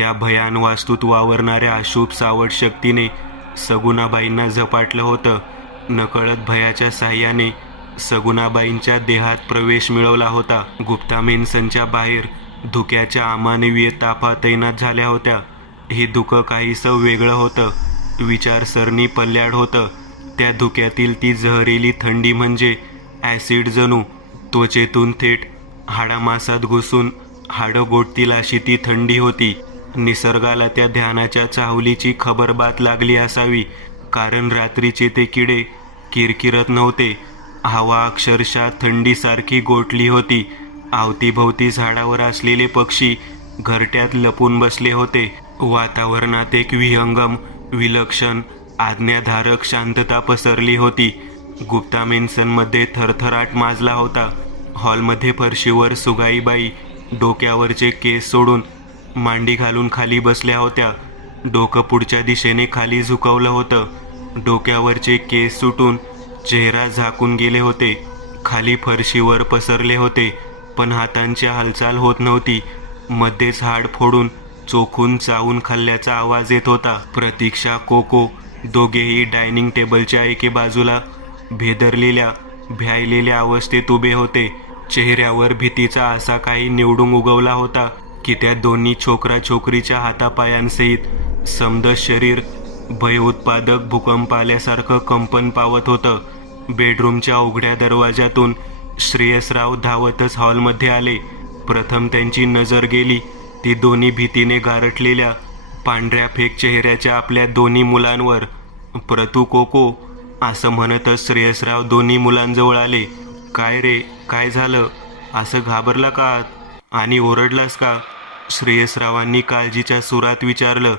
त्या भयान वास्तूत वावरणाऱ्या अशुभ सावट शक्तीने सगुणाबाईंना झपाटलं होतं. नकळत भयाच्या साह्याने सगुणाबाईंच्या देहात प्रवेश मिळवला होता. गुप्ता मेन्सनच्या बाहेर धुक्याच्या अमानवीय ताफा तैनात झाल्या होत्या. हे धुकं काहीसं वेगळं होतं, विचारसरणी पल्ल्याड होतं. त्या धुक्यातील ती जहरेली थंडी म्हणजे ॲसिड, जणू त्वचेतून थेट हाडामासात घुसून हाडं गोठतील अशी ती थंडी होती. निसर्गाला त्या ध्यानाच्या चाहुलीची खबरबात लागली असावी, कारण रात्रीचे ते किडे किरकिरत नव्हते. हवा अक्षरशः थंडीसारखी गोठली होती. अवतीभोवती झाडावर असलेले पक्षी घरट्यात लपून बसले होते. वातावरणात एक विहंगम, विलक्षण, आज्ञाधारक शांतता पसरली होती. गुप्ता मेन्सनमध्ये थरथराट माजला होता. हॉलमध्ये फरशीवर सुगाईबाई डोक्यावरचे केस सोडून मांडी घालून खाली बसल्या होत्या. डोकं पुढच्या दिशेने खाली झुकवलं होतं. डोक्यावरचे केस सुटून चेहरा झाकून गेले होते. खाली फरशीवर पसरले होते, पण हातांची हालचाल होत नव्हती. मध्येच हाड फोडून चोखून चावून खाल्ल्याचा आवाज येत होता. प्रतीक्षा, कोको दोघेही डायनिंग टेबलच्या एके बाजूला भेदरलेल्या, भ्यायलेल्या अवस्थेत उभे होते. चेहऱ्यावर भीतीचा असा काही निवडून उगवला होता की त्या दोन्ही छोकरा छोकरीच्या हातापायांसहित समद शरीर भय उत्पादक भूकंप आल्यासारखं कंपन पावत होतं. बेडरूमच्या उघड्या दरवाजातून श्रेयसराव धावतच हॉलमध्ये आले. प्रथम त्यांची नजर गेली ती दोन्ही भीतीने गारठलेल्या, पांढऱ्या फेक चेहऱ्याच्या आपल्या दोन्ही मुलांवर. प्रतू, कोको असं म्हणतच श्रेयसराव दोन्ही मुलांजवळ आले. काय रे, काय झालं? असं घाबरला का आणि ओरडलास का? श्रेयसरावांनी काळजीच्या सुरात विचारलं.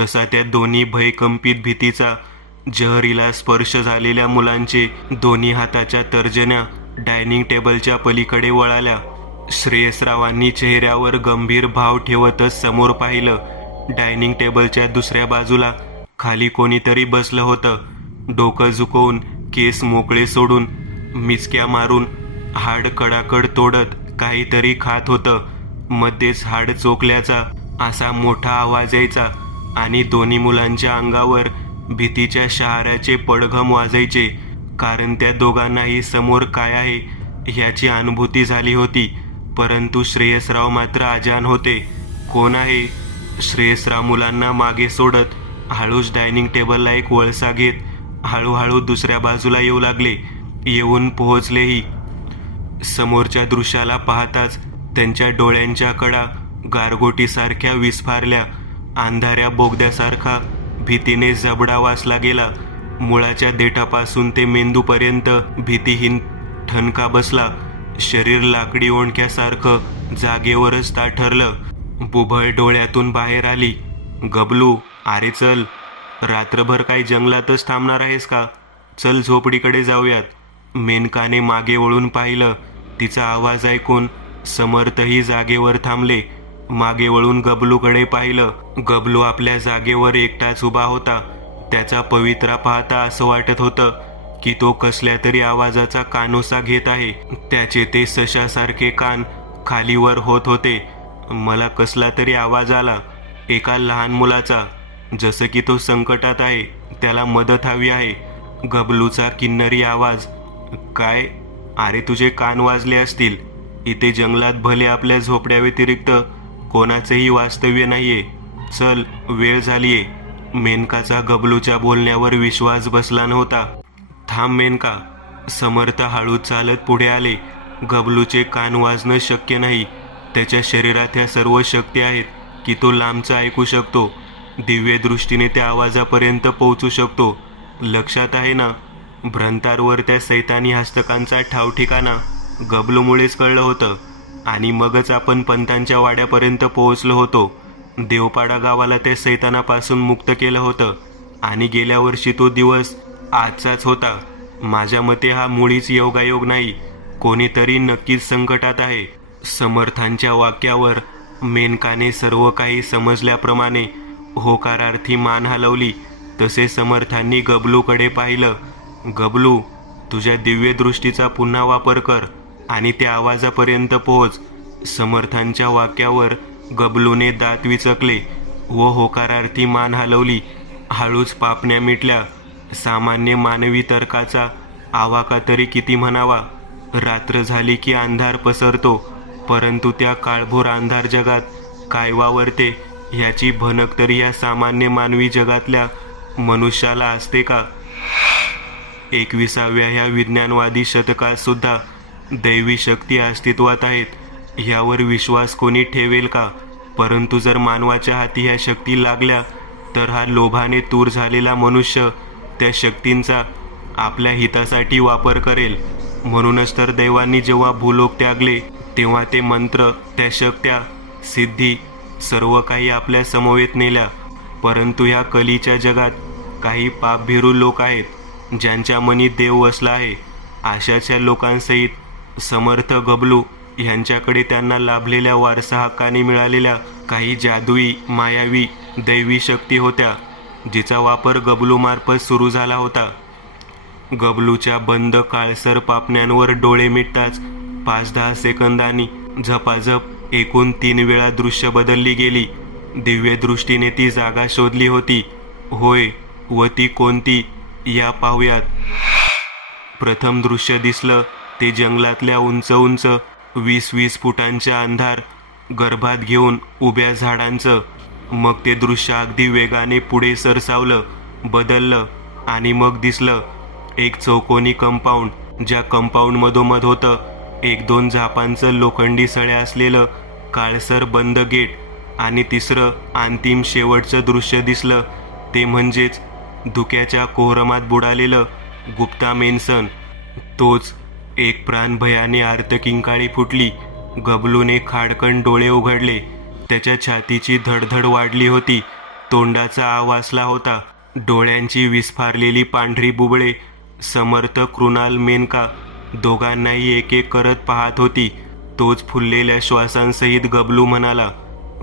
तसा त्या दोन्ही भयकंपित भीतीचा जहरीला स्पर्श झालेल्या मुलांचे दोन्ही हाताच्या तर्जन्या डायनिंग टेबलच्या पलीकडे वळाल्या. श्रेयसरावांनी चेहऱ्यावर गंभीर भाव ठेवतच समोर पाहिलं. डायनिंग टेबलच्या दुसऱ्या बाजूला खाली कोणीतरी बसलं होतं. डोकं झुकवून, केस मोकळे सोडून, मिचक्या मारून, हाड कडाकड तोडत काहीतरी खात होतं. मध्येच हाड चोकल्याचा असा मोठा आवाज यायचा आणि दोन्ही मुलांच्या अंगावर भीतीच्या शहाऱ्याचे पडघम वाजायचे, कारण त्या दोघांनाही समोर काय आहे ह्याची अनुभूती झाली होती. परंतु श्रेयसराव मात्र अजान होते. कोण आहे? श्रेयसराव मुलांना मागे सोडत हळूच डायनिंग टेबलला एक वळसा घेत हळूहळू दुसऱ्या बाजूला येऊ लागले. येऊन पोहोचलेही. समोरच्या दृश्याला पाहताच त्यांच्या डोळ्यांच्या कडा गारगोटीसारख्या विस्फारल्या. अंधाऱ्या बोगद्यासारखा भीतीने जबडा वासला गेला. मुळाच्या देठापासून ते मेंदूपर्यंत भीतीहीन ठणका बसला. शरीर लाकडी ओंडक्यासारखं जागेवरच ताठरलं. बुभळ डोळ्यातून बाहेर आली. गबलू, अरे चल, रात्रभर काही जंगलातच थांबणार आहेस का? चल झोपडीकडे जाऊयात. मेनकाने मागे वळून पाहिलं. तिचा आवाज ऐकून समर्थही जागेवर थांबले. मागे वळून गबलूकडे पाहिलं. गबलू आपल्या जागेवर एकटाच उभा होता. त्याचा पवित्रा पाहता असं वाटत होतं की तो कसल्या तरी आवाजाचा कानोसा घेत आहे. त्याचे ते सशासारखे कान खालीवर होत होते. मला कसला तरी आवाज आला, एका लहान मुलाचा, जसं की तो संकटात आहे, त्याला मदत हवी आहे. गबलूचा किन्नरी आवाज. काय? अरे तुझे कान वाजले असतील. इथे जंगलात भले आपल्या झोपड्या व्यतिरिक्त कोणाचंही वास्तव्य नाहीये. चल, वेळ झालीये. मेनकाचा गबलूच्या बोलण्यावर विश्वास बसला नव्हता. थांब मेनका. समर्थ हळू चालत पुढे आले. गबलूचे कान वाजणं शक्य नाही. त्याच्या शरीरात ह्या सर्व शक्ती आहेत की तो लांबचा ऐकू शकतो. दिव्य दृष्टीने त्या आवाजापर्यंत पोहोचू शकतो. लक्षात आहे ना? भ्रंतारवर त्या सैतानी हस्तकांचा ठावठिकाणा गबलूमुळेच कळलं होतं. आणि मगच आपण पंतांच्या वाड्यापर्यंत पोहोचलो होतो. देवपाडा गावाला त्या सैतानापासून मुक्त केलं होतं आणि गेल्या वर्षी तो दिवस आजचाच होता. माझ्या मते हा मुळीच योगायोग नाही. कोणीतरी नक्कीच संकटात आहे. समर्थांच्या वाक्यावर मेनकाने सर्व काही समजल्याप्रमाणे होकारार्थी मान हलवली. तसे समर्थांनी गबलूकडे पाहिलं. गबलू, तुझ्या दिव्य दृष्टीचा पुन्हा वापर कर आणि त्या आवाजापर्यंत पोहोच. समर्थांच्या वाक्यावर गबलूने दात विचकले. व होकारार्थी मान हलवली. हळूच पापण्या मिटल्या. सामान्य मानवी तर्काचा आवाका तरी किती म्हणावा. रात्र झाली की अंधार पसरतो, परंतु त्या काळभोर अंधार जगात काय वावरते ह्याची भनक तरी या सामान्य मानवी जगातल्या मनुष्याला असते का? 21व्या ह्या विज्ञानवादी शतकात सुद्धा दैवी शक्ती अस्तित्वात आहेत, ह्यावर विश्वास कोणी ठेवेल का? परंतु जर मानवाच्या हाती ह्या शक्ती लागल्या तर हा लोभाने तूर झालेला मनुष्य त्या शक्तींचा आपल्या हितासाठी वापर करेल. म्हणूनच तर दैवांनी जेव्हा भूलोक त्यागले तेव्हा ते मंत्र, त्या शक्त्या, सिद्धी सर्व काही आपल्या समवेत नेल्या. परंतु ह्या कलीच्या जगात काही पापभिरू लोक आहेत ज्यांच्या मनी देव वसला आहे. अशाच्या लोकांसहित समर्थ गबलू ह्यांच्याकडे त्यांना लाभलेल्या वारसा हक्काने मिळालेल्या काही जादुई, मायावी, दैवी शक्ती होत्या, जिचा वापर गबलूमार्फत सुरू झाला होता. गबलूच्या बंद काळसर पापण्यांवर डोळे मिटताच 5-10 सेकंदांनी झपाझप एकूण 3 वेळा दृश्य बदलली गेली. दिव्य दृष्टीने ती जागा शोधली होती. होय, व ती कोणती या पाहूयात. प्रथम दृश्य दिसलं ते जंगलातल्या उंच उंच 20-20 फुटांच्या अंधार गर्भात घेऊन उभ्या झाडांचं. मग ते दृश्य अगदी वेगाने पुढे सरसावलं, बदललं आणि मग दिसलं एक चौकोनी कंपाऊंड, ज्या कंपाऊंड मधोमध होतं 1-2 झापांचं लोखंडी सळ्या असलेलं काळसर बंद गेट. आणि तिसरं अंतिम शेवटचं दृश्य दिसलं ते म्हणजेच धुक्याच्या कोहरमात बुडालेलं गुप्ता मेन्सन. तोच एक प्राणभयाने आर्तकिंकाळी फुटली. गबलूने खाडकन डोळे उघडले. त्याच्या छातीची धडधड वाढली होती. तोंडाचा आवाजला होता. डोळ्यांची विस्फारलेली पांढरी बुबळे समर्थ, कृणाल, मेनका दोघांनाही एक एक करत पाहत होती. तोच फुललेल्या श्वासांसहित गबलू म्हणाला,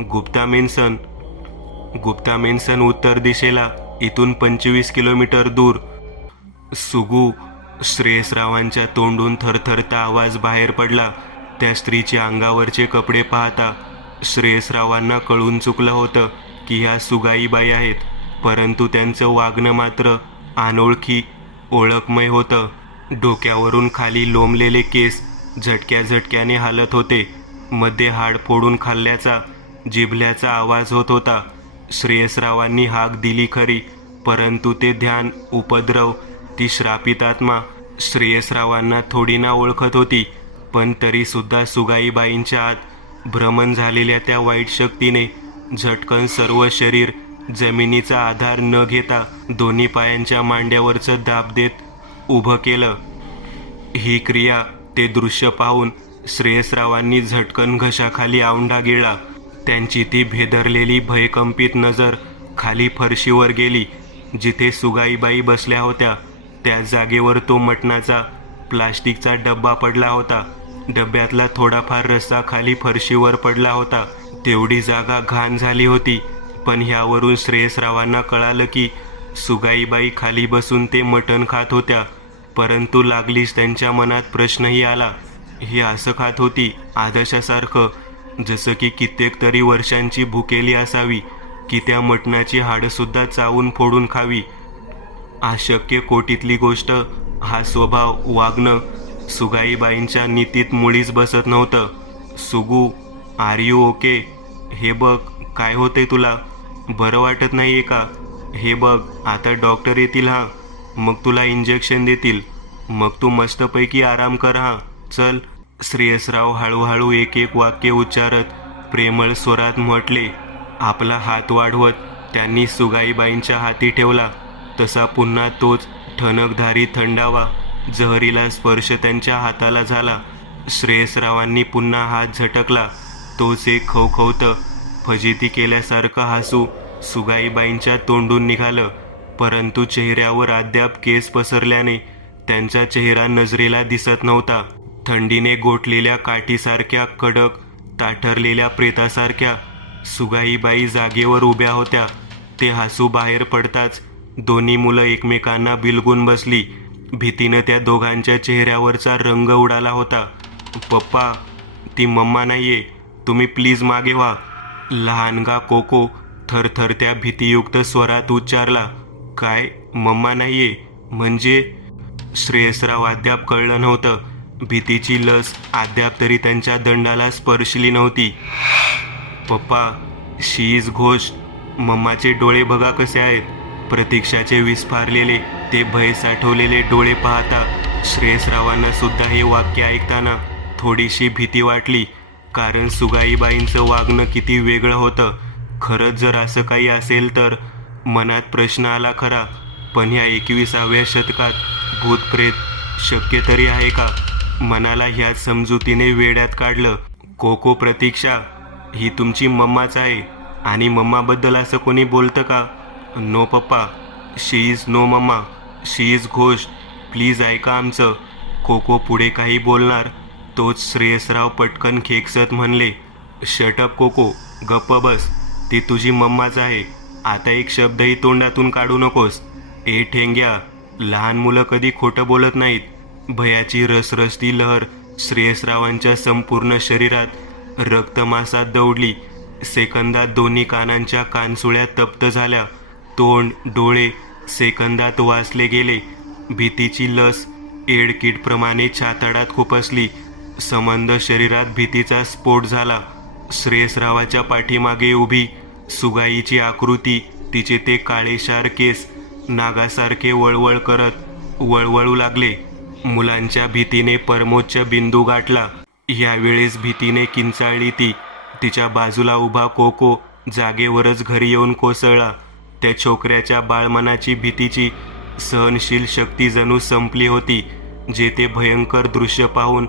गुप्ता मेन्सन. गुप्ता मेन्सन उत्तर दिशेला इथून 25 किलोमीटर दूर. सुगू. श्रेयसरावांच्या तोंडून थरथरता आवाज बाहेर पडला. त्या स्त्रीच्या अंगावरचे कपडे पाहता श्रेयसरावांना कळून चुकलं होतं की ह्या सुगाईबाई आहेत, परंतु त्यांचं वागणं मात्र अनोळखी, ओळखमय होतं. डोक्यावरून खाली लोंबलेले केस झटक्या झटक्याने हालत होते. मध्ये हाड फोडून खाल्ल्याचा, जिभल्याचा आवाज होत होता. श्रेयसरावांनी हाक दिली खरी, परंतु ते ध्यान, उपद्रव, ती श्रापित आत्मा श्रेयसरावांना थोडी ना ओळखत होती. पण तरी सुद्धा सुगाईबाईंच्या आत भ्रमण झालेल्या त्या वाईट शक्तीने झटकन सर्व शरीर जमिनीचा आधार न घेता दोन्ही पायांच्या मांड्यावरचं दाब देत उभं केलं. ही क्रिया, ते दृश्य पाहून श्रेयसरावांनी झटकन घशाखाली औंढा गिळला. त्यांची ती भेदरलेली, भयकंपित नजर खाली फरशीवर गेली. जिथे सुगाईबाई बसल्या होत्या त्या जागेवर तो मटणाचा प्लास्टिकचा डब्बा पडला होता. डब्यातला थोडाफार रस्सा खाली फरशीवर पडला होता. तेवढी जागा घाण झाली होती. पण ह्यावरून श्रेयसरावांना कळालं की सुगाईबाई खाली बसून ते मटण खात होत्या. परंतु लागलीच त्यांच्या मनात प्रश्नही आला. ही असं खात होती आदर्शासारखं, जसं की कित्येक तरी वर्षांची भुकेली असावी, की त्या मटणाची हाडंसुद्धा चावून फोडून खावी. अशक्य कोटीतली गोष्ट. हा स्वभाव, वागणं सुगाईबाईंच्या नीतीत मुळीच बसत नव्हतं. Sugoo, R you okay? हे बघ, काय होते तुला? बरं वाटत नाहीये का? हे बघ, आता डॉक्टर येतील हां, मग तुला इंजेक्शन देतील, मग तू मस्तपैकी आराम कर हां, चल. श्रेयसराव हळूहळू एक एक वाक्य उच्चारत प्रेमळ स्वरात म्हटले. आपला हात वाढवत त्यांनी सुगाईबाईंच्या हाती ठेवला. तसा पुन्हा तोच ठणकधारी थंडावा, जहरीला स्पर्श त्यांच्या हाताला झाला. श्रेयसरावांनी पुन्हा हात झटकला. तोच एक खवखवतं, फजिती केल्यासारखं हसू सुगाईबाईंच्या तोंडून निघालं. परंतु चेहऱ्यावर अद्याप केस पसरल्याने त्यांचा चेहरा नजरेला दिसत नव्हता. थंडीने गोठलेल्या काठीसारख्या कडक, ताठरलेल्या प्रेतासारख्या सुगाईबाई जागेवर उभ्या होत्या. ते हसू बाहेर पडताच दोन्ही मुलं एकमेकांना बिलगून बसली. भीतीनं त्या दोघांच्या चेहऱ्यावरचा रंग उडाला होता. पप्पा, ती मम्मा नाहीये, तुम्ही प्लीज मागे व्हा. लहानगा कोको थरथरत्या भीतीयुक्त स्वरात उच्चारला, काय मम्मा नाहीये म्हणजे? श्रेयसराव अद्याप कळलं नव्हतं. भीतीची लस अद्याप तरी त्यांच्या दंडाला स्पर्शली नव्हती. पप्पा, शी इज घोस्ट. मम्माचे डोळे बघा कसे आहेत. प्रतीक्षाचे विस्फारलेले ते भय साठवलेले डोळे पाहता श्रेयसरावांना सुद्धा हे वाक्य ऐकताना थोडीशी भीती वाटली. कारण सुगाईबाईंचं वागणं किती वेगळं होतं. खरंच जर असं काही असेल तर मनात प्रश्न आला खरा, पण ह्या 21व्या शतकात भूतप्रेत शक्य तरी आहे का? मनाला ह्याच समजुतीने वेड्यात काढलं. कोको, प्रतीक्षा, ही तुमची मम्माच आहे आणि मम्माबद्दल असं कोणी बोलतं का? No papa, she is no mama, she is ghost. Please ऐका आमचं. कोको पुढे काही बोलणार तोच श्रेयसराव पटकन खेकसत म्हणले, शटअप कोको, गप्प बस. ती तुझी मम्माच आहे. आता एक शब्दही तोंडातून काढू नकोस. ए ठेंग्या, लहान मुलं कधी खोटं बोलत नाहीत. भयाची रसरसती लहर श्रेयसरावांच्या संपूर्ण शरीरात रक्तमासात दौडली. सेकंदात दोन्ही कानांच्या कानसुळ्या तप्त झाल्या. तोंड, डोळे सेकंदात वाचले गेले. भीतीची लस एडकीटप्रमाणे छाताडात खुपसली. संबंध शरीरात भीतीचा स्फोट झाला. श्रेयसरावाच्या पाठीमागे उभी सुगाईची आकृती, तिचे ते काळेशार केस नागासारखे वळवळ करत वळवळू लागले. मुलांच्या भीतीने परमोच्च बिंदू गाठला. यावेळेस भीतीने किंचाळली ती. तिच्या बाजूला उभा कोको जागेवरच घरी येऊन कोसळला. त्या छोकऱ्याच्या बाळमनाची भीतीची सहनशील शक्ती जणू संपली होती. जे ते भयंकर दृश्य पाहून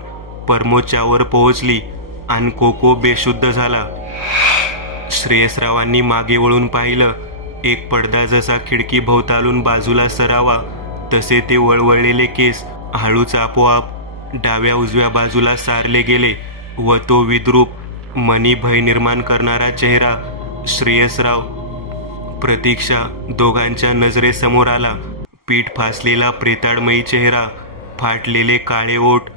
परमोच्चावर पोहोचली आणि कोको बेशुद्ध झाला. श्रेयसरावांनी मागे वळून पाहिलं. एक पडदा जसा खिडकी भोवतालून बाजूला सरावा तसे ते वळवळलेले केस हळूच आपोआप डाव्या उजव्या बाजूला सारले गेले व तो विद्रूप मनी भय निर्माण करणारा चेहरा श्रेयसराव, प्रतीक्षा दोघांच्या नजरेसमोर आला. पीठ फासलेला प्रेताळमयी चेहरा, फाटलेले काळे ओठ,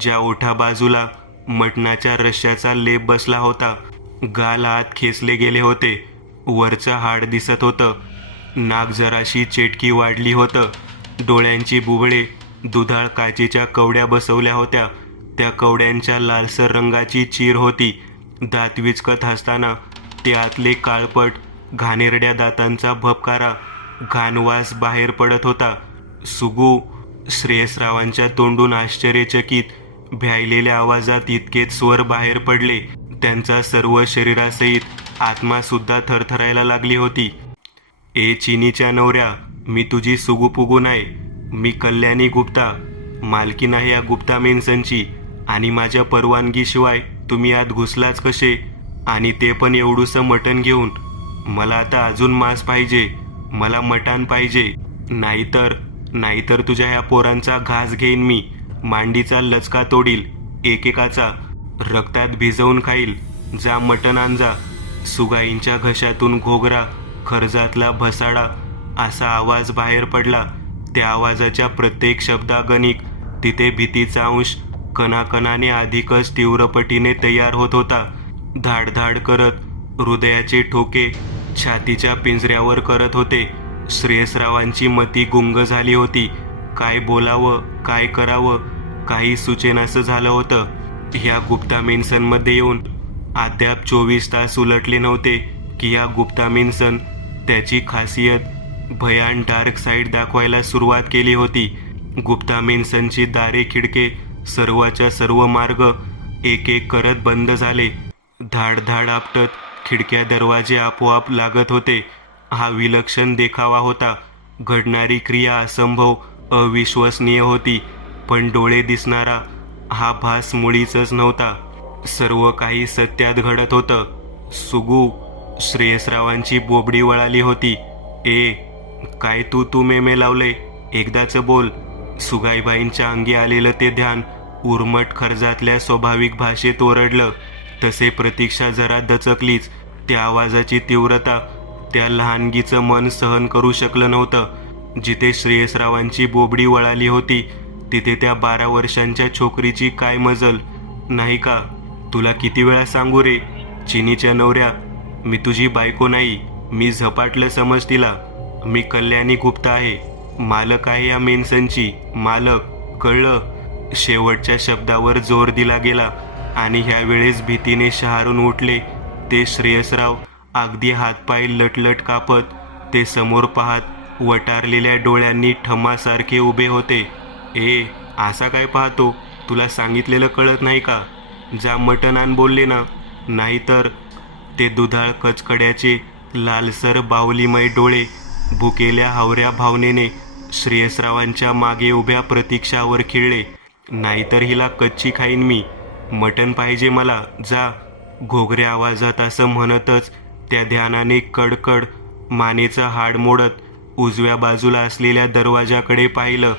ज्या ओठा बाजूला मटणाच्या रश्श्याचा लेप बसला होता, गाल आत खेचले गेले होते, वरचं हाड दिसत होतं, नाक जराशी चेटकी वाढली होतं, डोळ्यांची बुबळे दुधाळ काचेच्या कवड्या बसवल्या होत्या, त्या कवड्यांच्या लालसर रंगाची चीर होती. दात विचकत हसताना ते आतले काळपट घाणेरड्या दातांचा भपकारा घाणवास बाहेर पडत होता. सुगू, श्रेयसरावांच्या तोंडून आश्चर्यचकित भ्यायलेल्या आवाजात इतकेच स्वर बाहेर पडले. त्यांचा सर्व शरीरासहित आत्मा सुद्धा थरथरायला लागली होती. ए चिनीच्या नवऱ्या, मी तुझी सुगूपुगू नाही. मी कल्याणी गुप्ता, मालकीण आहे या गुप्ता मेन्सनची, आणि माझ्या परवानगीशिवाय तुम्ही आत घुसलाच कसे? आणि ते पण एवढूसं मटण घेऊन. मला आता अजून मांस पाहिजे. मला मटण पाहिजे. नाहीतर तुझ्या ह्या पोरांचा घास घेईन मी. मांडीचा लचका तोडील. एकेकाचा रक्तात भिजवून खाईल. जा मटण आण जा. सुगाईंच्या घशातून घोगरा, खर्जातला भसाडा असा आवाज बाहेर पडला. त्या आवाजाच्या प्रत्येक शब्दागणिक तिथे भीतीचा अंश कणाकणाने अधिकच तीव्रपटीने तयार होत होता. धाडधाड करत हृदयाचे ठोके छातीच्या पिंजऱ्यावर करत होते. श्रेयसरावांची मती गुंग झाली होती. काय बोलावं, काय करावं, काही सुचेनासं झालं होतं. ह्या गुप्ता मेन्सनमध्ये येऊन अद्याप 24 तास उलटले नव्हते की या गुप्ता मेन्सन त्याची खासियत भयान डार्क साईड दाखवायला सुरुवात केली होती. गुप्ता मेन्सनची दारे, खिडके, सर्वच्या सर्व मार्ग एक एक करत बंद झाले. धाडधाड आपटत खिडक्या दरवाजे आपोआप लागत होते. हा विलक्षण देखावा होता. घडणारी क्रिया असंभव, अविश्वसनीय होती. पण डोळे दिसणारा हा भास मुळीच नव्हता. सर्व काही सत्यात घडत होतं. सुगू, श्रेयसरावांची बोबडी वळाली होती. ए, काय तू मेमे लावले? एकदाच बोल. सुगाईबाईंच्या अंगी आलेलं ते ध्यान उर्मट खर्जातल्या स्वाभाविक भाषेत ओरडलं. तसे प्रतीक्षा जरा दचकलीच. त्या आवाजाची तीव्रता त्या लहानगीचं मन सहन करू शकलं नव्हतं. जिथे श्रेयसरावांची बोबडी वळाली होती तिथे त्या 12 वर्षांच्या छोकरीची काय मजल नाही का? तुला किती वेळा सांगू रे चिनीच्या नवऱ्या, मी तुझी बायको नाही. मी झपाटलं समज तिला. मी कल्याणी गुप्ता आहे, मालक आहे या मेन्सनची, मालक, कळलं? शेवटच्या शब्दावर जोर दिला गेला आणि ह्यावेळेस भीतीने शहारून उठले ते श्रेयसराव. अगदी हातपाय लटलट कापत ते समोर पाहत वटारलेल्या डोळ्यांनी ठम्मासारखे उभे होते. ए, असा काय पाहतो? तुला सांगितलेलं कळत नाही का? जा मटण आण बोलले ना, नाहीतर. ते दुधाळ कचकड्याचे लालसर बाहुलीमय डोळे भुकेल्या हावऱ्या भावनेने श्रेयसरावांच्या मागे उभ्या प्रतीक्षावर खिळले. नाहीतर हिला कच्ची खाईन मी. मटण पाहिजे मला, जा. घोगऱ्या आवाजात असं म्हणतच त्या ध्यानाने कडकड मानेचं हाड मोडत उजव्या बाजूला असलेल्या दरवाजाकडे पाहिलं.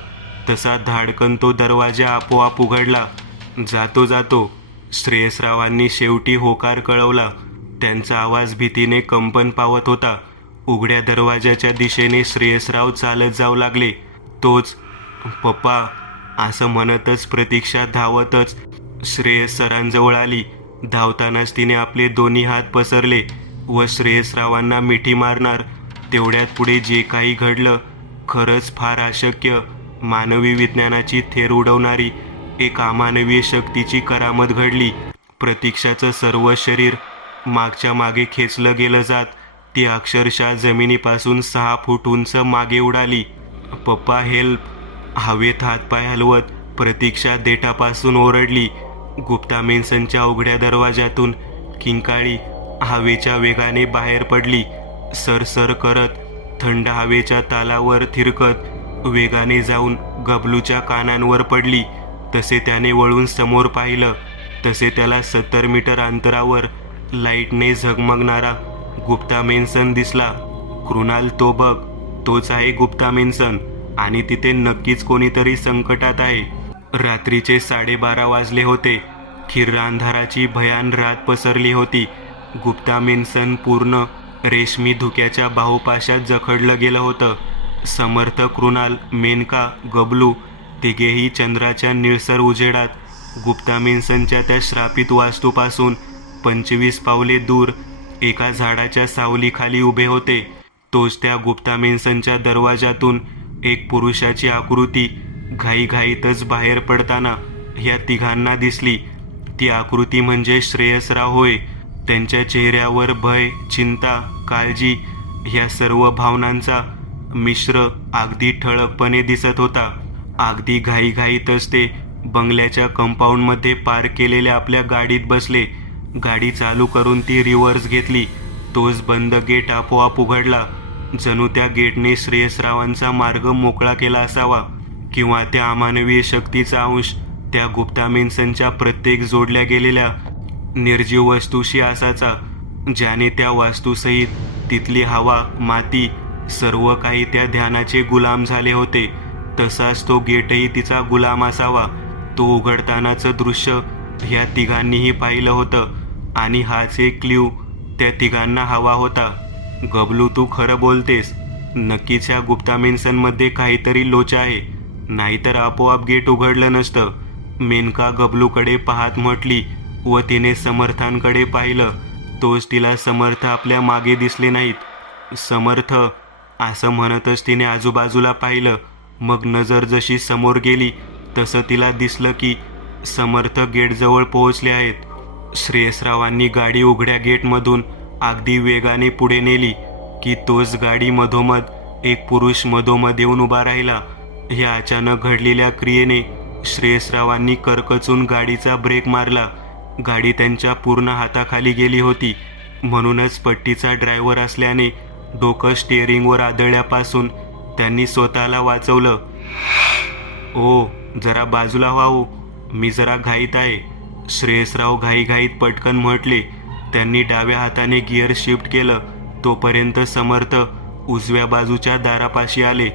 तसा धाडकन तो दरवाजा आपोआप उघडला. जातो जातो, श्रेयसरावांनी शेवटी होकार कळवला. त्यांचा आवाज भीतीने कंपन पावत होता. उघड्या दरवाजाच्या दिशेने श्रेयसराव चालत जाऊ लागले. तोच, पप्पा, असं म्हणतच प्रतीक्षा धावतच श्रेयस सरांजवळ आली. धावतानाच तिने आपले दोन्ही हात पसरले व श्रेयसरावांना मिठी मारणार. तेवढ्यात पुढे जे काही घडलं, खरंच फार अशक्य, मानवी विज्ञानाची थेर उडवणारी एक अमानवीय शक्तीची करामत घडली. प्रतीक्षाचं सर्व शरीर मागच्या मागे खेचलं गेलं जात ती अक्षरशः जमिनीपासून 6 फूट उंच मागे उडाली. पप्पा, हेल्प! हवेत हातपाय हलवत प्रतीक्षा देठापासून ओरडली. गुप्ता मेन्सनच्या उघड्या दरवाजातून किंकाळी हवेच्या वेगाने बाहेर पडली. सरसर करत थंड हवेच्या तालावर थिरकत वेगाने जाऊन गबलूच्या कानांवर पडली. तसे त्याने वळून समोर पाहिलं तसे त्याला 70 मीटर अंतरावर लाईटने झगमगणारा गुप्ता मेन्सन दिसला. कृणाल, तो बघ, तोच आहे गुप्ता मेन्सन आणि तिथे नक्कीच कोणीतरी संकटात आहे. रात्रीचे 12:30 वाजले होते. खिर्र अंधाराची भयान रात पसरली होती. गुप्ता मेन्सन पूर्ण रेशमी धुक्याच्या बाहुपाशात जखडलं गेलं होतं. समर्थ, कृणाल, मेनका, गबलू तिघेही चंद्राच्या निळसर उजेडात गुप्ता मेन्सनच्या त्या श्रापित वास्तूपासून 25 पावले दूर एका झाडाच्या सावलीखाली उभे होते. तोच त्या गुप्ता मेन्सनच्या दरवाजातून एक पुरुषाची आकृती घाईघाईतच बाहेर पडताना ह्या तिघांना दिसली. ती आकृती म्हणजे श्रेयसराव होय. त्यांच्या चेहऱ्यावर भय, चिंता, काळजी ह्या सर्व भावनांचा मिश्र अगदी ठळकपणे दिसत होता. अगदी घाईघाईतच ते बंगल्याच्या कंपाऊंडमध्ये पार्क केलेल्या आपल्या गाडीत बसले. गाडी चालू करून ती रिव्हर्स घेतली. तोच बंद गेट आपोआप उघडला. जणू त्या गेटने श्रेयसरावांचा मार्ग मोकळा केला असावा किंवा त्या अमानवीय शक्तीचा अंश त्या गुप्ता मेन्सनच्या प्रत्येक जोडल्या गेलेल्या निर्जीव वस्तूशी असाचा, ज्याने त्या वास्तूसहित तिथली हवा, माती सर्व काही त्या ध्यानाचे गुलाम झाले होते. तसाच तो गेटही तिचा गुलाम असावा. तो उघडतानाचं दृश्य ह्या तिघांनीही पाहिलं होतं आणि हाच एक क्ल्यू त्या तिघांना हवा होता. गबलू, तू खरं बोलतेस. नक्कीच ह्या गुप्ता मेन्सनमध्ये काहीतरी लोच आहे, नाहीतर आपोआप गेट उघडलं नसतं. मेनका गबलूकडे पाहत म्हटली व तिने समर्थांकडे पाहिलं. तोच तिला समर्थ आपल्या मागे दिसले नाहीत. समर्थ, असं म्हणतच तिने आजूबाजूला पाहिलं. मग नजर जशी समोर गेली तसं तिला दिसलं की समर्थ गेटजवळ पोहोचले आहेत. श्रेयसरावांनी गाडी उघड्या गेटमधून अगदी वेगाने पुढे नेली की तोच गाडी मधोमध एक पुरुष मधोमध येऊन उभा राहिला. ह्या अचानक घडलेल्या क्रियेने श्रेयसरावांनी करकचून गाडीचा ब्रेक मारला. गाडी त्यांच्या पूर्ण हाताखाली गेली होती. म्हणूनच पट्टीचा ड्रायव्हर असल्याने डोकं स्टिअरिंगवर आदळल्यापासून त्यांनी स्वतःला वाचवलं. ओ, जरा बाजूला व्हावं, मी जरा घाईत आहे. श्रेयसराव घाईघाईत पटकन म्हटले. त्यांनी डाव्या हाताने गिअर शिफ्ट केलं. तोपर्यंत समर्थ उजव्या बाजूच्या दारापाशी आले.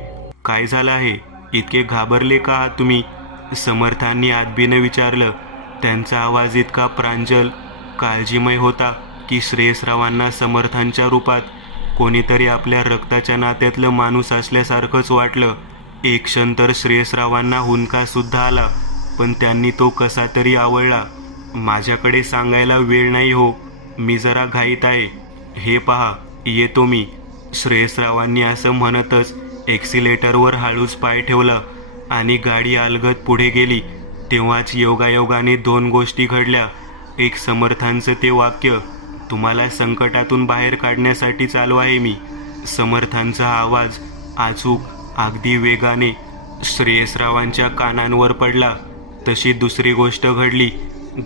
काय झालं आहे? इतके घाबरले का आहात तुम्ही? समर्थांनी आदबीनं विचारलं. त्यांचा आवाज इतका प्रांजल, काळजीमय होता की श्रेयसरावांना समर्थांच्या रूपात कोणीतरी आपल्या रक्ताच्या नात्यातलं माणूस असल्यासारखंच वाटलं. एक क्षण तर श्रेयसरावांना हुंदकासुद्धा आला, पण त्यांनी तो कसा तरी आवळला. माझ्याकडे सांगायला वेळ नाही हो, मी जरा घाईत आहे. हे पहा, येतो मी. श्रेयसरावांनी असं म्हणतच एक्सिलेटरवर हळूच पाय ठेवला आणि गाडी अलगद पुढे गेली. तेव्हाच योगायोगाने 2 गोष्टी घडल्या. एक समर्थांचं ते वाक्य, तुम्हाला संकटातून बाहेर काढण्यासाठी चालू आहे मी. समर्थांचा आवाज अचूक, अगदी वेगाने श्रेयसरावांच्या कानांवर पडला. तशी दुसरी गोष्ट घडली.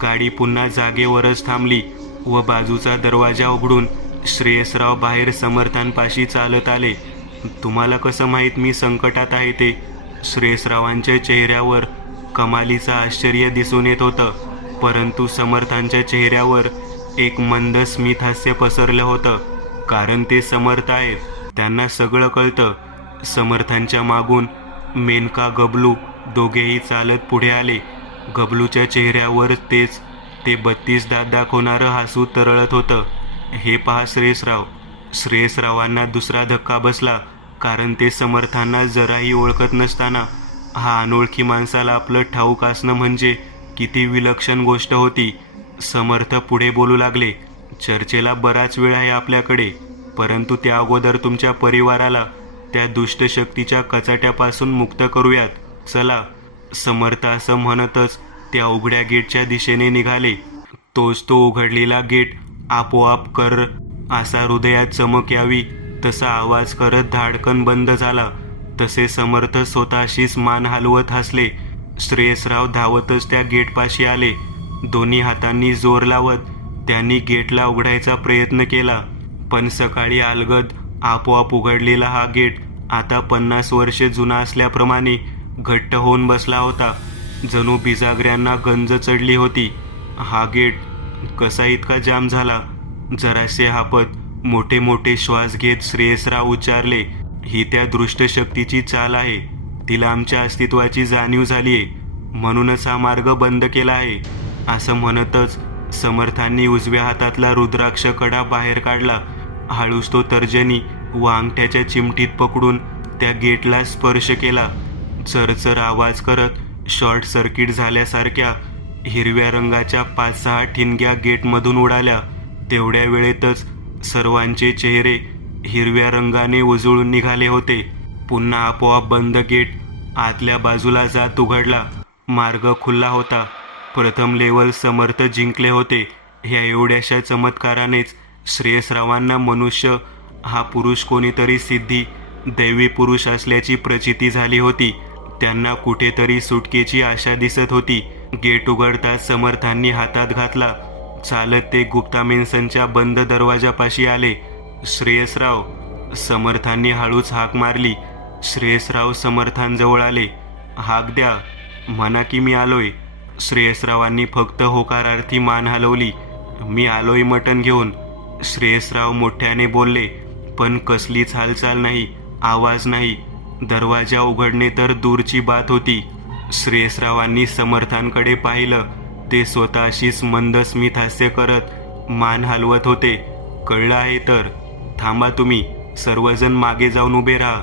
गाडी पुन्हा जागेवरच थांबली व बाजूचा दरवाजा उघडून श्रेयसराव बाहेर समर्थांपाशी चालत आले. तुम्हाला कसं माहीत मी संकटात आहे ते? श्रेयसरावांच्या चेहऱ्यावर कमालीचं आश्चर्य दिसून येत होतं, परंतु समर्थांच्या चेहऱ्यावर एक मंद स्मितहास्य पसरलं होतं. कारण ते समर्थ आहेत, त्यांना सगळं कळतं. समर्थांच्या मागून मेनका, गबलू दोघेही चालत पुढे आले. गबलूच्या चेहऱ्यावर ते 32 दात दाखवणारं हसू तरळत होतं. हे पहा श्रेयसराव. श्रेयसरावांना दुसरा धक्का बसला, कारण ते समर्थांना जराही ओळखत नसताना हा अनोळखी माणसाला आपलं ठाऊक असणं म्हणजे किती विलक्षण गोष्ट होती. समर्थ पुढे बोलू लागले, चर्चेला बराच वेळ आहे आपल्याकडे, परंतु त्या अगोदर तुमच्या परिवाराला त्या दुष्ट शक्तीच्या कचाट्यापासून मुक्त करूयात. चला. समर्थ असं म्हणतच त्या उघड्या गेटच्या दिशेने निघाले. तोच तो उघडलेला गेट आपोआप कर असा हृदयात चमक यावी तसा आवाज करत धाडकन बंद झाला. तसे समर्थ स्वतःशीच मान हलवत हसले. श्रेयसराव धावतच त्या गेटपाशी आले. दोन्ही हातांनी जोर लावत त्यांनी गेटला उघडायचा प्रयत्न केला, पण सकाळी अलगद आपोआप उघडलेला हा गेट आता 50 वर्षे जुना असल्याप्रमाणे घट्ट होऊन बसला होता. जणू बिजागऱ्यांना गंज चढली होती. हा गेट कसा इतका जाम झाला? जरासे हापत मोठे मोठे श्वास घेत श्रेयसराव उच्चारले, ही त्या दृष्ट शक्तीची चाल आहे. तिला आमच्या अस्तित्वाची जाणीव झालीये, म्हणूनच हा मार्ग बंद केला आहे. असं म्हणतच समर्थांनी उजव्या हातातला रुद्राक्ष कडा बाहेर काढला. हळूच तो तर्जनी व अंगठ्याच्या चिमटीत पकडून त्या गेटला स्पर्श केला. चरचर आवाज करत शॉर्ट सर्किट झाल्यासारख्या हिरव्या रंगाच्या 5-6 ठिणग्या गेटमधून उडाल्या. तेवढ्या वेळेतच सर्वांचे चेहरे हिरव्या रंगाने उजळून निघाले होते. पुन्हा आपोआप बंद गेट आतल्या बाजूला जात उघडला. मार्ग खुला होता. प्रथम लेवल समर्थ जिंकले होते. ह्या एवढ्याशा चमत्कारानेच श्रेयसरावांना मनुष्य हा पुरुष कोणीतरी सिद्धी दैवी पुरुष असल्याची प्रचिती झाली होती. त्यांना कुठेतरी सुटकेची आशा दिसत होती. गेट उघडताच समर्थांनी हातात घातला. चालत ते गुप्ता मेन्सनच्या बंद दरवाजापाशी आले. श्रेयसराव. समर्थांनी हळूच हाक मारली. श्रेयसराव समर्थांजवळ आले. हाक द्या, म्हणा की मी आलोय. श्रेयसरावांनी फक्त होकारार्थी मान हलवली. मी आलोय मटण घेऊन. श्रेयसराव मोठ्याने बोलले, पण कसलीच हालचाल नाही, आवाज नाही. दरवाजा उघडणे तर दूरची बात होती. श्रेयसरावांनी समर्थांकडे पाहिलं. ते स्वतःशीच मंद स्मितहास्य करत मान हलवत होते. कळलं आहे तर थांबा तुम्ही सर्वजण मागे जाऊन उभे राहा.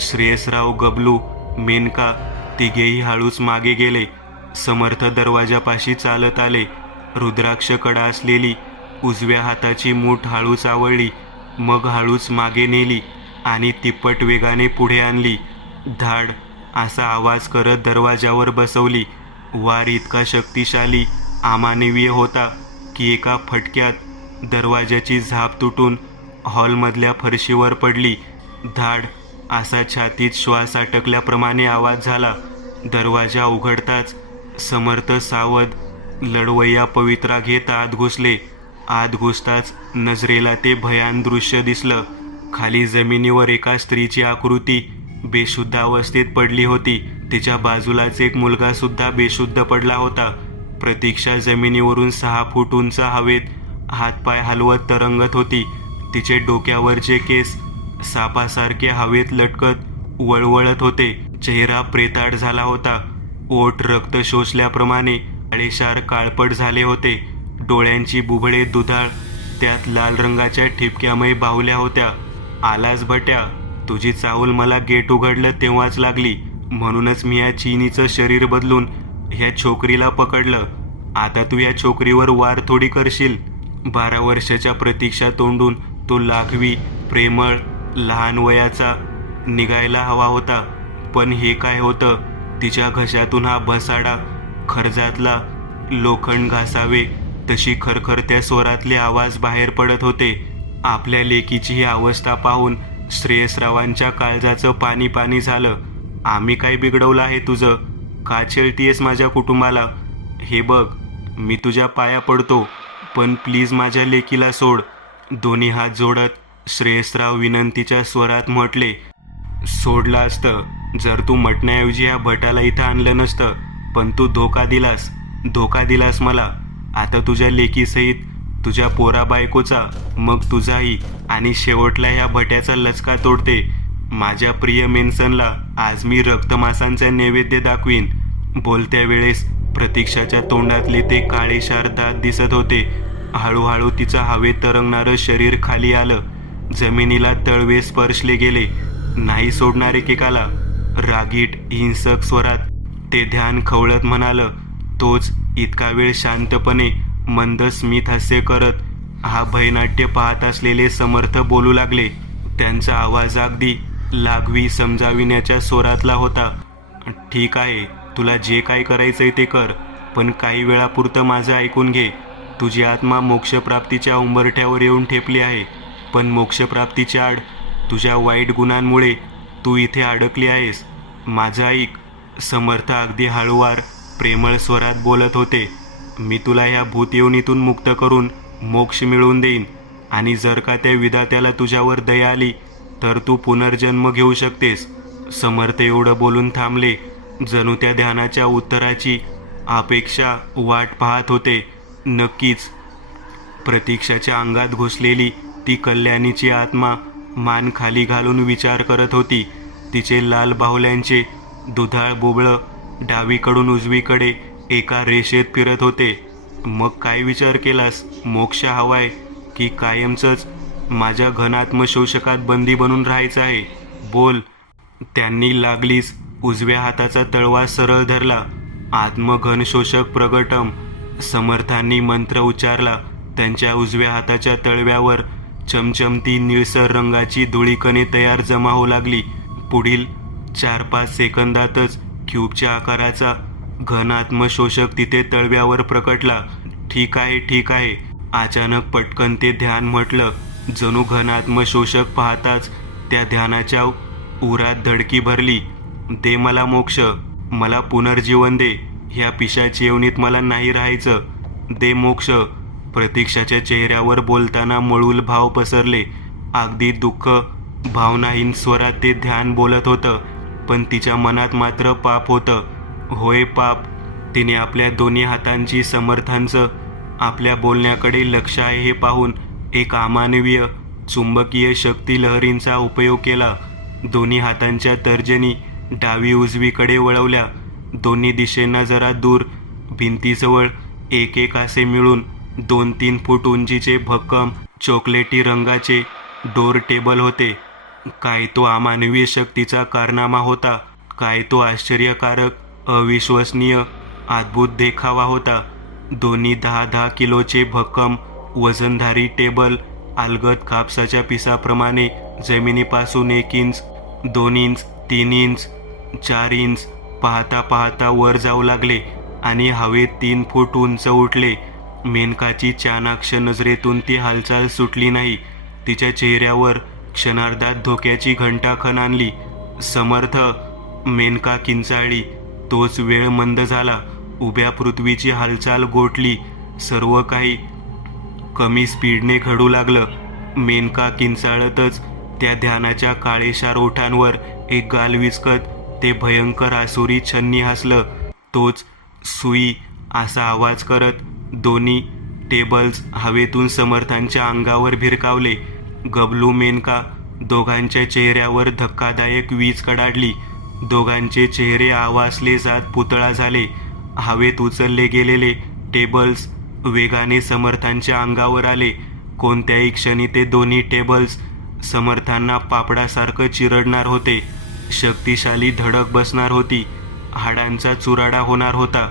श्रेयसराव, गबलू, मेनका तिघेही हळूच मागे गेले. समर्थ दरवाजापाशी चालत आले. रुद्राक्ष कडा असलेली उजव्या हाताची मूठ हळूच आवळली, मग हळूच मागे नेली आणि तिप्पट वेगाने पुढे आणली. धाड असा आवाज करत दरवाजावर बसवली. वार इतका शक्तिशाली, अमानवीय होता की एका फटक्यात दरवाजाची झाप तुटून हॉलमधल्या फरशीवर पडली. धाड असा छातीत श्वास अटकल्याप्रमाणे आवाज झाला. दरवाजा उघडताच समर्थ सावध लढवय्या पवित्रा घेत आत घुसले. आत घुसताच नजरेला ते भयान दृश्य दिसलं. खाली जमिनीवर एका स्त्रीची आकृती बेशुद्ध अवस्थेत पडली होती. तिच्या बाजूलाच एक मुलगा सुद्धा बेशुद्ध पडला होता. प्रतीक्षा जमिनीवरून 6 फूट उंच हवेत हातपाय हलवत तरंगत होती. तिचे डोक्यावरचे केस सापासारखे हवेत लटकत वळवळत होते. चेहरा प्रेताळ झाला होता. ओठ रक्त शोषल्याप्रमाणे काळेशार काळपट झाले होते. डोळ्यांची बुबळे दुधाळ त्यात लाल रंगाच्या ठिपक्यामय बाहुल्या होत्या. आलास भट्या, तुझी चाहूल मला गेट उघडलं तेव्हाच लागली, म्हणूनच मी या चिनीचं शरीर बदलून ह्या छोकरीला पकडलं. आता तू या छोकरीवर वार थोडी करशील. 12 वर्षाच्या प्रतीक्षा तोंडून तो लाघवी प्रेमळ, लहान वयाचा निघायला हवा होता. पण हे काय होतं? तिच्या घशातून हा भसाडा खर्जातला लोखंड घासावे तशी खरखरत्या स्वरातले आवाज बाहेर पडत होते. आपल्या लेकीची ही अवस्था पाहून श्रेयसरावांच्या काळजाचं पाणी पाणी झालं. आम्ही काय बिघडवलं आहे तुझं? का छेळतीयस माझ्या कुटुंबाला? हे बघ, मी तुझ्या पाया पडतो, पण प्लीज माझ्या लेकीला सोड. दोन्ही हात जोडत श्रेयसराव विनंतीच्या स्वरात म्हटले. सोडलं असतं जर तू म्हटण्याऐवजी या भटाला इथं आणलं नसतं, पण तू धोका दिलास मला. आता तुझ्या लेकीसहित तुझ्या पोरा बायकोचा, मग तुझाही, आणि शेवटला ह्या भट्याचा लचका तोडते. माझ्या प्रिय मेन्सनला आज मी रक्तमांसांचा नैवेद्य दाखवीन. बोलत्या वेळेस प्रतीक्षाच्या तोंडातले ते काळेशार दात दिसत होते. हळूहळू तिचं हवेत तरंगणारं शरीर खाली आलं. जमिनीला तळवे स्पर्शले गेले. नाही सोडणार एकेकाला. रागीट हिंसक स्वरात ते ध्यान खवळत म्हणालं. तोच इतका वेळ शांतपणे मंद स्मित हास्य करत हा भयनाट्य पाहत असलेले समर्थ बोलू लागले. त्यांचा आवाज अगदी लागवी समजाविण्याच्या स्वरातला होता. ठीक आहे, तुला जे काय करायचंय ते कर, पण काही वेळापुरतं माझं ऐकून घे. तुझी आत्मा मोक्षप्राप्तीच्या उंबरठ्यावर येऊन ठेपली आहे, पण मोक्षप्राप्तीच्या आड तुझ्या वाईट गुणांमुळे तू इथे अडकली आहेस. माझं ऐक. समर्थ अगदी हळूवार प्रेमळ स्वरात बोलत होते. मी तुला ह्या भूतयोनीतून मुक्त करून मोक्ष मिळवून देईन, आणि जर का त्या विधात्याला तुझ्यावर दया आली तर तू पुनर्जन्म घेऊ शकतेस. समर्थ एवढं बोलून थांबले, जणू त्या ध्यानाच्या उत्तराची अपेक्षा वाट पाहत होते. नक्कीच. प्रतीक्षाच्या अंगात घुसलेली ती कल्याणीची आत्मा मान खाली घालून विचार करत होती. तिचे लाल बाहुल्यांचे दुधाळ बुबळं डावीकडून उजवीकडे एका रेषेत फिरत होते. मग काय विचार केलास? मोक्ष हवाय की कायमचंच माझ्या घनात्मशोषकात बंदी बनून राहायचं आहे? बोल. त्यांनी लागलीच उजव्या हाताचा तळवा सरळ धरला. आत्मघनशोषक प्रगटम. समर्थांनी मंत्र उच्चारला. त्यांच्या उजव्या हाताच्या तळव्यावर चमचमती निळसर रंगाची धुळीकणे तयार जमा होऊ लागली. पुढील 4-5 सेकंदातच क्यूबच्या आकाराचा घन आत्मशोषक तिथे तळव्यावर प्रकटला. ठीक आहे. अचानक पटकन ते ध्यान म्हटलं. जणू घन आत्मशोषक पाहताच त्या ध्यानाच्या उरात धडकी भरली. दे मला मोक्ष, मला पुनर्जीवन दे. ह्या पिशाची येवणीत मला नाही राहायचं. दे मोक्ष. प्रतीक्षाच्या चेहऱ्यावर बोलताना मळूल भाव पसरले. अगदी दुःख भावनाहीन स्वरात ते ध्यान बोलत होतं, पण तिच्या मनात मात्र पाप होतं. होय, पाप. तिने आपल्या दोन्ही हातांची समर्थांचं आपल्या बोलण्याकडे लक्ष आहे हे पाहून एक अमानवीय चुंबकीय शक्ती लहरींचा उपयोग केला. दोन्ही हातांच्या तर्जनी डावी उजवीकडे वळवल्या. दोन्ही दिशेंना जरा दूर भिंतीजवळ एक असे मिळून 2-3 फूट उंचीचे भक्कम चॉकलेटी रंगाचे डोर टेबल होते. काय तो अमानवीय शक्तीचा कारनामा होता. काय तो आश्चर्यकारक, अविश्वसनीय, अद्भुत देखावा होता. दोन्ही 10-10 किलोचे भक्कम वजनधारी टेबल अलगद कापसाच्या पिसाप्रमाणे जमिनीपासून 1 इंच, 2 इंच, 3 इंच, 4 इंच पाहता पाहता वर जाऊ लागले आणि हवेत 3 फूट उंच उठले. मेनकाची चाणाक्ष नजरेतून ती हालचाल सुटली नाही. तिच्या चेहऱ्यावर क्षणार्धात धोक्याची घंटा खणानली. समर्थ. मेनका किंचाळली. तोच वेळ मंद झाला. उभ्या पृथ्वीची हालचाल गोठली. सर्व काही कमी स्पीडने घडू लागलं. मेनका किंचाळतच त्या ध्यानाच्या काळेशार ओठांवर एक गाल विचकत ते भयंकर आसुरी छन्नी हसलं. तोच सुई असा आवाज करत दोन्ही टेबल्स हवेतून समर्थांच्या अंगावर भिरकावले. गबलू मेनका. दोघांच्या चेहऱ्यावर धक्कादायक वीज कडाडली. दोघांचे चेहरे आवासले जात पुतळा झाले. हवेत उचलले गेलेले टेबल्स वेगाने समर्थांच्या अंगावर आले. कोणत्याही क्षणी ते दोन्ही टेबल्स समर्थांना पापडासारखं चिरडणार होते. शक्तिशाली धडक बसणार होती. हाडांचा चुराडा होणार होता.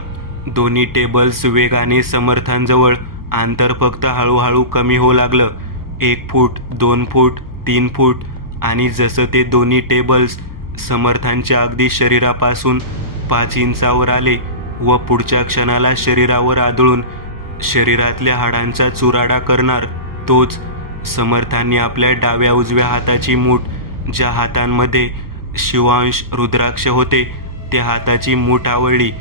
दोन्ही टेबल्स वेगाने समर्थांजवळ अंतर फक्त हळूहळू कमी होऊ लागलं. 1 फूट, 2 फूट, 3 फूट आणि जसं ते दोन्ही टेबल्स समर्थांच्या अगदी शरीरापासून 5 इंचावर आले व पुढच्या क्षणाला शरीरावर आदळून शरीरातल्या हाडांचा चुराडा करणार, तोच समर्थांनी आपल्या डाव्या उजव्या हाताची मूठ, ज्या हातांमध्ये शिवांश रुद्राक्ष होते, त्या हाताची मूठ आवळली.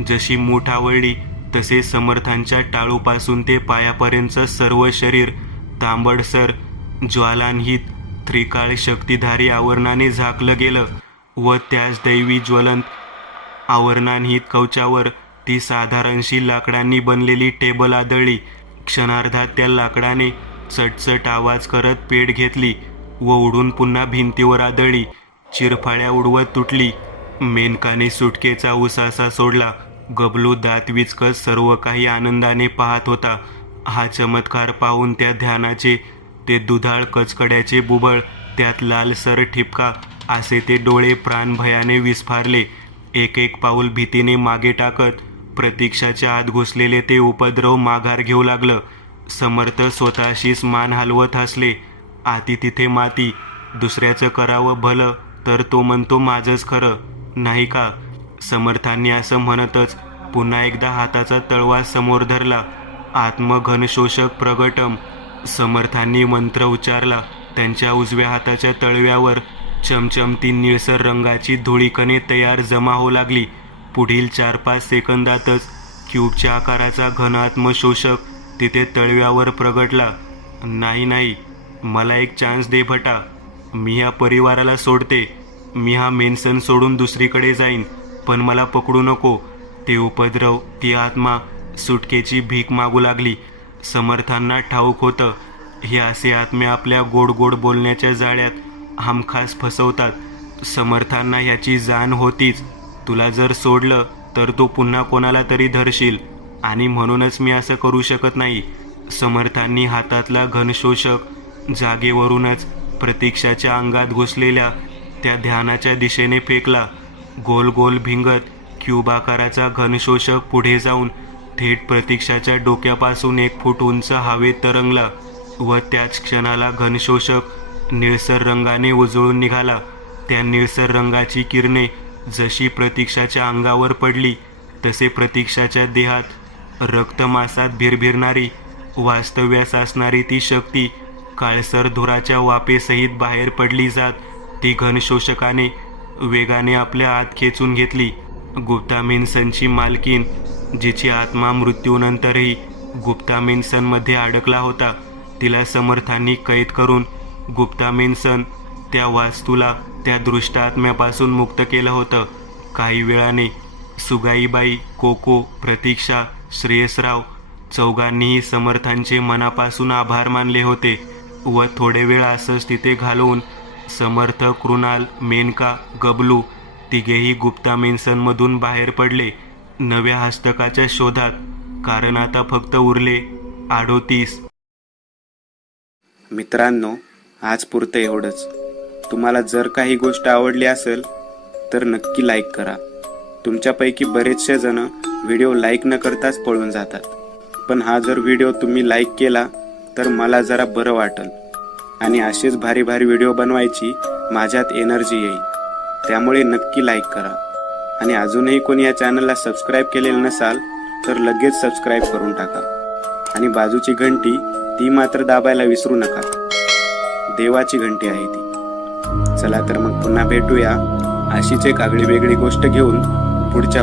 जशी मूठ आवळली तसे समर्थांच्या टाळूपासून ते पायापर्यंत सर्व शरीर तांबडसर ज्वालान्वित त्रिकाळ शक्तिधारी आवरणाने झाकलं गेलं व त्याच दैवी ज्वलंत आवरणान्वित कवचावर ती साधारणशी लाकडांनी बनलेली टेबल आदळली. क्षणार्धात त्या लाकडाने चटचट आवाज करत पेट घेतली व उडून पुन्हा भिंतीवर आदळली. चिरफाळ्या उडवत तुटली. मेनकाने सुटकेचा उसासा सोडला. गबलू दात विचकत सर्व काही आनंदाने पाहत होता. हा चमत्कार पाहून त्या ध्यानाचे ते दुधाळ कचकड्याचे बुबळ, त्यात लालसर ठिपका असे ते डोळे प्राणभयाने विस्फारले. एक एक पाऊल भीतीने मागे टाकत प्रतीक्षाच्या आत घुसलेले ते उपद्रव माघार घेऊ लागलं. समर्थ स्वतःशीच मान हलवत हसले. आती तिथे माती. दुसऱ्याचं करावं भलं तर तो म्हणतो माझंच खरं, नाही का? समर्थांनी असं म्हणतच पुन्हा एकदा हाताचा तळवा समोर धरला. आत्मघनशोषक प्रगटम. समर्थांनी मंत्र उच्चारला. त्यांच्या उजव्या हाताच्या तळव्यावर चमचमती निळसर रंगाची धुळीकणे तयार जमा होऊ लागली. पुढील 4-5 सेकंदातच क्यूबच्या आकाराचा घन आत्मशोषक तिथे तळव्यावर प्रगटला. नाही, मला एक चान्स दे भटा. मी ह्या परिवाराला सोडते. मी हा मेन्सन सोडून दुसरीकडे जाईन, पण मला पकडू नको. ते उपद्रव, ती आत्मा सुटकेची भीक मागू लागली. समर्थांना ठाऊक होतं, हे असे आत्मे आपल्या गोड गोड बोलण्याच्या जाळ्यात हमखास फसवतात. समर्थांना ह्याची जाण होतीच. तुला जर सोडलं तर तो पुन्हा कोणाला तरी धरशील, आणि म्हणूनच मी असं करू शकत नाही. समर्थांनी हातातला घनशोषक जागेवरूनच प्रतीक्षाच्या अंगात घुसलेल्या त्या ध्यानाच्या दिशेने फेकला. गोल गोल भिंगत क्यूब आकाराचा घनशोषक पुढे जाऊन थेट प्रतीक्षाच्या डोक्यापासून 1 फूट उंच हवेत तरंगला व त्याच क्षणाला घनशोषक निळसर रंगाने उजळून निघाला. त्या निळसर रंगाची किरणे जशी प्रतीक्षाच्या अंगावर पडली तसे प्रतीक्षाच्या देहात रक्तमासात भिरभिरणारी, वास्तव्यास असणारी ती शक्ती काळसर धुराच्या वाफेसहित बाहेर पडली जात ती घनशोषकाने वेगाने आपल्या आत खेचून घेतली. गुप्ता मेन्सनची मालकीन, जिची आत्मा मृत्यूनंतरही गुप्ता मेन्सनमध्ये अडकला होता, तिला समर्थांनी कैद करून गुप्ता मेन्सन त्या वास्तूला त्या दृष्ट आत्म्यापासून मुक्त केलं होतं. काही वेळाने सुगाईबाई, कोको, प्रतीक्षा, श्रेयसराव चौघांनीही समर्थांचे मनापासून आभार मानले होते व थोडे वेळ असंच तिथे घालवून समर्थ, कृणाल, मेनका, गबलू तिघेही गुप्ता मेन्सनमधून बाहेर पडले नव्या हस्तकाच्या शोधात. कारण आता फक्त उरले 38. मित्रांनो, आज पुरतं एवढंच. तुम्हाला जर काही गोष्ट आवडली असेल तर नक्की लाईक करा. तुमच्यापैकी बरेचसे जण व्हिडिओ लाईक न करताच पळून जातात, पण हा जर व्हिडिओ तुम्ही लाईक केला तर मला जरा बरं वाटेल आणि असेच भारी भारी व्हिडिओ बनवायची माझ्यात एनर्जी येईल. त्यामुळे नक्की लाईक करा. आणि अजूनही कोणी या चॅनलला सबस्क्राईब केलेलं नसाल तर लगेच सबस्क्राईब करून टाका. आणि बाजूची घंटी ती मात्र दाबायला विसरू नका. देवाची घंटी आहे ती. चला तर मग पुन्हा भेटूया अशीच एक आगळी वेगळी गोष्ट घेऊन पुढच्या